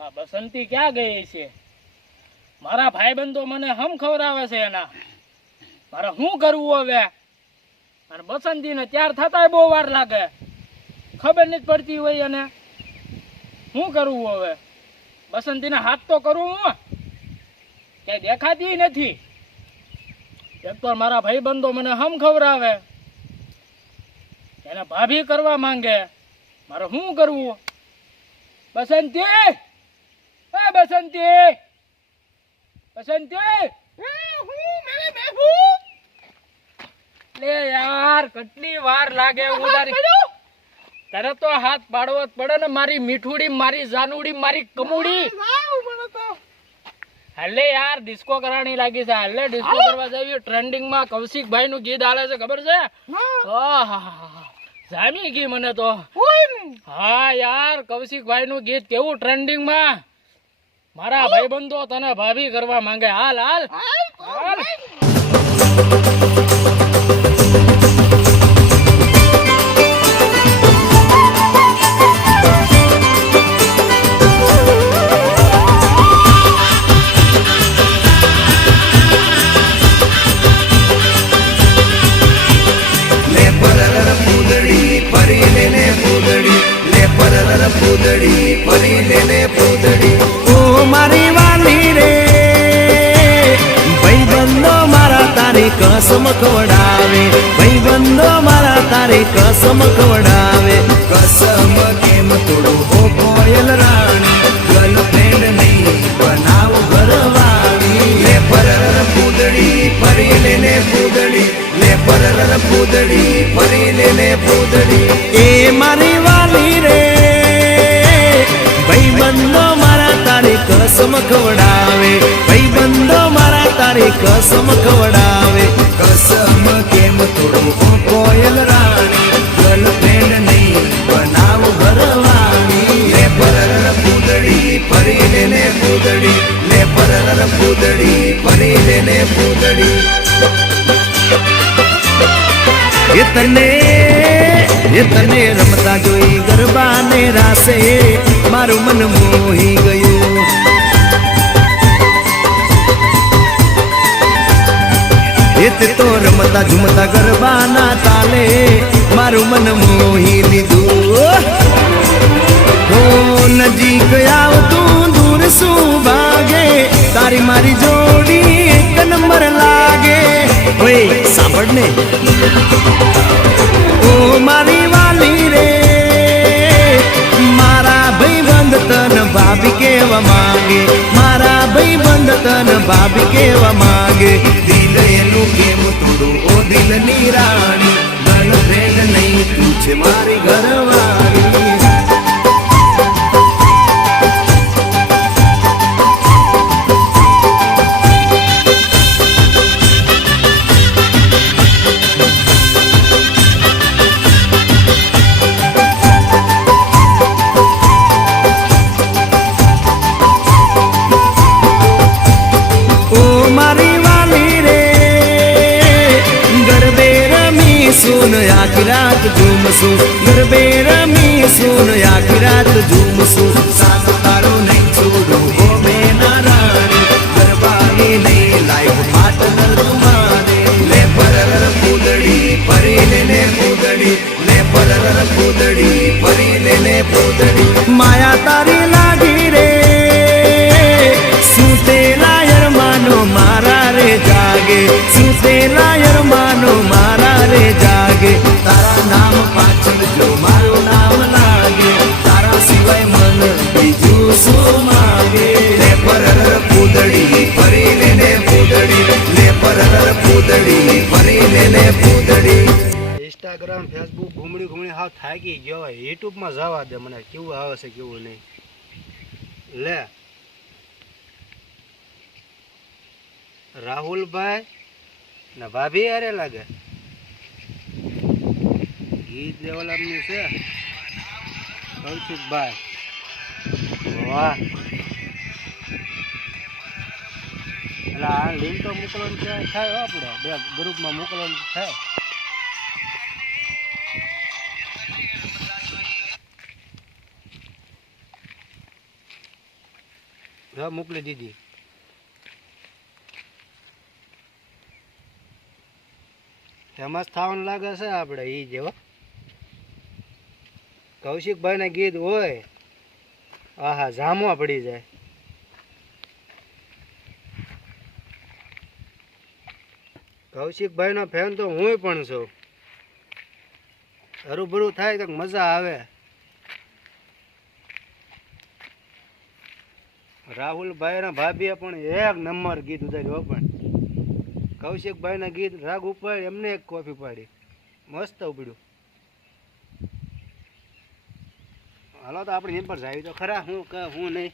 આ બસંતી ક્યાં ગઈ છે? મારા ભાઈબંધો મને હમ ખવડાવે છે એના. મારે શું કરવું હવે? અને બસંતીને તૈયાર થતા બહુ વાર લાગે, ખબર નથી પડતી હોય. અને શું કરવું હવે? બસંતીને હાથ તો કરું હું, ક્યાંય દેખાતી નથી. એક તો મારા ભાઈબંધો મને હમ ખવડાવે, એને ભાભી કરવા માંગે. મારે શું કરવું? બસંતી, એ બસંતી, બસંતી, લે યાર કેટલી વાર લાગે. તારે તો હાથ પાડવો જ પડે ને. મારી મીઠુડી, મારી જાનુડી, મારી કમુડી. હાલે યાર ડિસ્કો કરવાની લાગી છે. હાલે ડિસ્કો કરવા જઈએ. ટ્રેન્ડિંગ માં કૌશિકભાઈ નું ગીત આલે છે, ખબર છે? જામી ગઈ મને તો. હા યાર, કૌશિકભાઈ નું ગીત કેવું ટ્રેન્ડિંગ માં. મારા ભાઈબંધો તને ભાભી કરવા માંગે. હાલ હાલ હાલ. कसम खवडावे भाईबंधो मारा तारे कसम खवडावे कसम केम तोड़ो हो कोयल रानी गर्लफ्रेंड नहीं बनाव घरवाली ले परर पूदड़ी फरी लेने पूदड़ी ले परर पूदड़ी फरी लेने पूदड़ी ए मारी वाली रे भाईबंधो मारा तारे कसम खवडावे भाईबंधो मारा तारे कसम खवडावे कसम केम तोड़ो हो कोयल रानी गर्लफ्रेंड नहीं बनाव घरवाली ले परर पूदड़ी फरी लेने पूदड़ी ले परर पूदड़ी फरी लेने पूदड़ी इतने रमता जोई गरबा ने रासे मारू मन मोही गयो एते तो रमता झुमता गरबा ना ताले मारू मन मोही लीधु हो नजीक आव तू दूर सू भागे तारी मारी जोड़ी एक नंबर लागे ओए सांभळने ओ मारी वाली रे मारा भाईबंध तन भाभी केवा मांगे मारा भाईबंध तन भाभी केवा मांगे दिल एनु केम तोड़ो ओ दिल नी रानी गर्लफ्रेंड नहीं तू छे मारी घरवाली सुन आखी रात झूमसू गरबे रमी सुन आखी रात झूमसू साथ तारो नहीं छोड़ो हो मेरा रानी गरबानी नहीं लाइफ पार्टनर तुम्हारे ले परर पूदड़ी फरी लेने पूदड़ी ले परर पूदड़ी फरी लेने पूदड़ी माया तारी लागी रे सूते लायर मानो मारा रे जागे सूते लायर मानो मारा रे जागे तारा नाम पाछल जो मारो नाम लागे तारा सिवाय मन बीजू सो मागे ले परर पूदड़ी फरी लेने पूदड़ी ले परर पूदड़ी फरी लेने पूदड़ी इंस्टाग्राम फेसबुक घूमड़ी घूमड़ी हाथ थाकी गयो यूट्यूब में जवा दे मने केवू आवे छे केवू नहीं ले राहुल भाई ना भाभी अरे लगे गीत डेवलपमेंट से कौशिक भाई वाह એટલે આ લિંક તો મોકલવાનું થાય આપણે બે ગ્રુપમાં મોકલવાનું થાય. હા મોકલી દીધી. ફેમસ થવાનું લાગે છે આપણે એ જેવો. કૌશિકભાઈ ને ગીત હોય આહા જામવા પડી જાય. કૌશિકભાઈ નો ફેન તો હું પણ છું. હરુભરું થાય તો મજા આવે. રાહુલભાઈ ના ભાભીએ પણ એક નંબર ગીત ઉતાર્યું પણ. કૌશિકભાઈ ના ગીત રાગ ઉપર એમને એક કોફી પાડી મસ્ત ઉપડ્યું. હાલો તો આપણે એમ પર જાય તો ખરા હું નહીં.